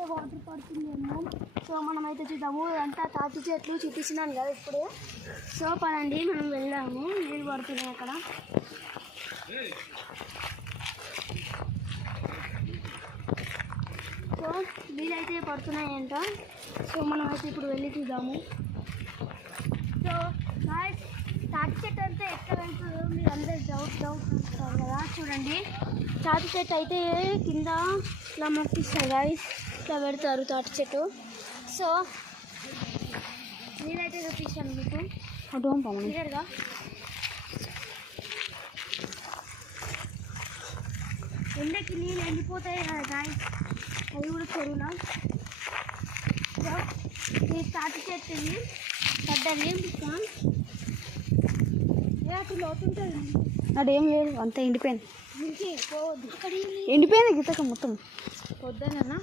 అయితే వాటర్ పడుతుందేమో. సో మనమైతే చూద్దాము. అంతా తాటి చెట్లు చూపించినాను కదా ఇప్పుడే. సో పదండి మనం వెళ్దాము. నీళ్ళు పడుతున్నాయి అక్కడ. సో నీళ్ళైతే పడుతున్నాయంట. సో మనమైతే ఇప్పుడు వెళ్ళి చూద్దాము. సో గాయ్స్, తాటి చెట్టు అంతా ఎక్కడ వెళ్తుందో మీరు అందరు డౌట్ ఉంటారు కదా. చూడండి, తాటి చెట్టు అయితే కింద ఇలా మట్టిస్తారు గాయ్స్, ఇట్లా పెడతారు తాటి చెట్టు. సో నీళ్ళైతే చూపిస్తాను మీకు క్లియర్గా. ఎండకి నీళ్ళు ఎండిపోతాయి కదా గాయ్స్, అది కూడా చెరువులో. సో ఈ తాటి చెట్టుని పడ్డండి. అదేం లేదు, అంతా ఎండిపోయింది. పోవద్దు, ఎండిపోయింది గీతక మొత్తం. పొద్దున